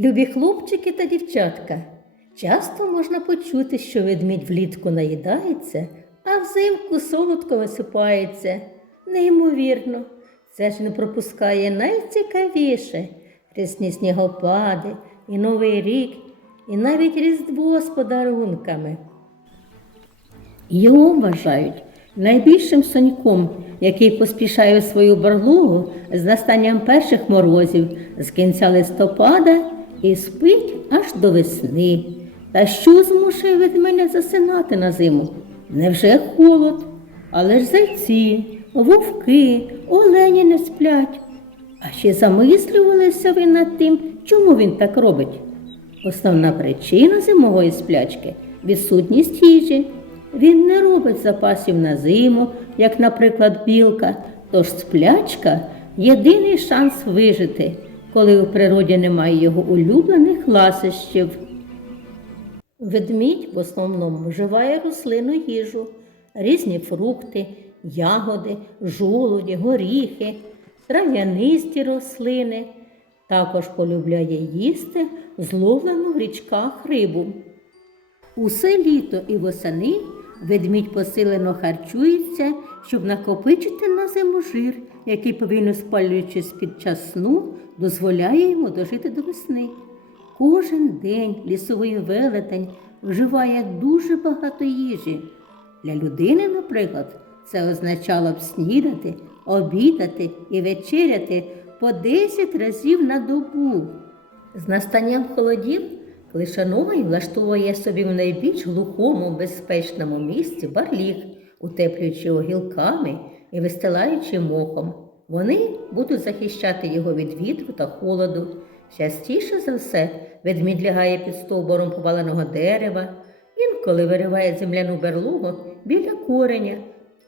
Любі хлопчики та дівчатка, часто можна почути, що ведмідь влітку наїдається, а взимку солодко висипається. Неймовірно, це ж не пропускає найцікавіше рясні снігопади, і Новий рік, і навіть Різдво з подарунками. Його вважають найбільшим соньком, який поспішає свою барлогу з настанням перших морозів з кінця листопада і спить аж до весни. Та що змушує ведмедя засинати на зиму? Невже холод? Але ж зайці, вовки, олені не сплять. А ще замислювалися ви над тим, чому він так робить? Основна причина зимової сплячки відсутність їжі. Він не робить запасів на зиму, як, наприклад, білка, тож сплячка єдиний шанс вижити, коли у природі немає його улюблених ласощів. Ведмідь в основному вживає рослинну їжу, різні фрукти, ягоди, жолуді, горіхи, трав'янисті рослини. Також полюбляє їсти зловлену в річках рибу. Усе літо і восени ведмідь посилено харчується, щоб накопичити на зиму жир, який, повільно спалюючись під час сну, дозволяє йому дожити до весни. Кожен день лісовий велетень вживає дуже багато їжі. Для людини, наприклад, це означало б снідати, обідати і вечеряти по 10 разів на добу. З настанням холодів Клишановий влаштовує собі в найбільш глухому, безпечному місці барліг, утеплюючи його гілками і вистилаючи мохом. Вони будуть захищати його від вітру та холоду. Частіше за все ведмідь лягає під стовбором поваленого дерева, інколи вириває земляну берлогу біля кореня,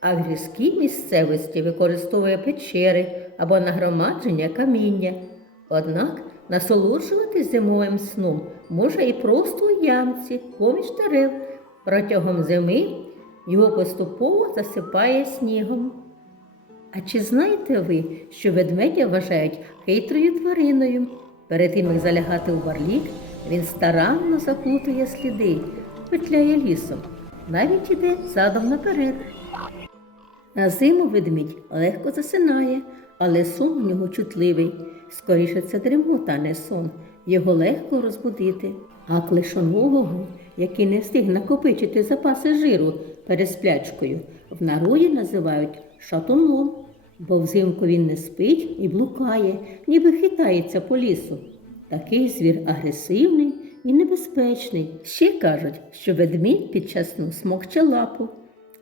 а в гірській місцевості використовує печери або нагромадження каміння. Однак насолоджуватись зимовим сном може і просто у ямці, поміж дерев. Протягом зими його поступово засипає снігом. А чи знаєте ви, що ведмедя вважають хитрою твариною? Перед тим, як залягати у барлік, він старанно заплутує сліди, петляє лісом, навіть іде задом наперед. На зиму ведмідь легко засинає, але сон у нього чутливий. Скоріше це дрімота, а не сон. Його легко розбудити. А клишонового, який не встиг накопичити запаси жиру перед сплячкою, в народі називають шатуном, бо взимку він не спить і блукає, ніби хитається по лісу. Такий звір агресивний і небезпечний. Ще кажуть, що ведмідь під час сну смокче лапу,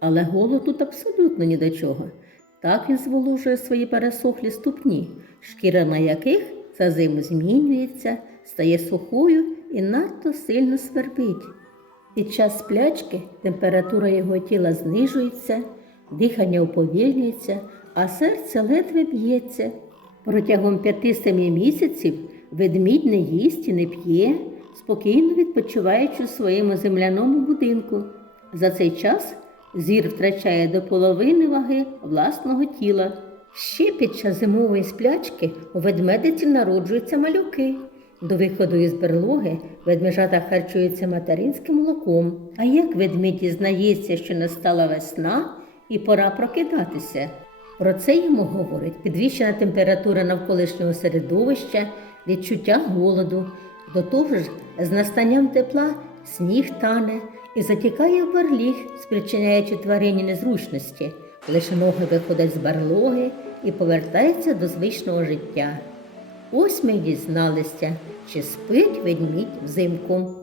але голод тут абсолютно ні до чого. Так він зволожує свої пересохлі ступні, шкіра на яких за зиму змінюється, стає сухою і надто сильно свербить. Під час сплячки температура його тіла знижується, дихання уповільнюється, а серце ледве б'ється. Протягом 5-7 місяців ведмідь не їсть і не п'є, спокійно відпочиваючи у своєму земляному будинку. За цей час зір втрачає до половини ваги власного тіла. Ще під час зимової сплячки у ведмедиці народжуються малюки. До виходу із берлоги ведмежата харчуються материнським молоком. А як ведмідь дізнається, що настала весна і пора прокидатися? Про це йому говорить підвищена температура навколишнього середовища, відчуття голоду. До того ж, з настанням тепла сніг тане і затікає в барліг, спричиняючи тварині незручності. Лише ноги виходять з барлоги і повертаються до звичного життя. Ось ми дізналися, чи спить ведмідь взимку.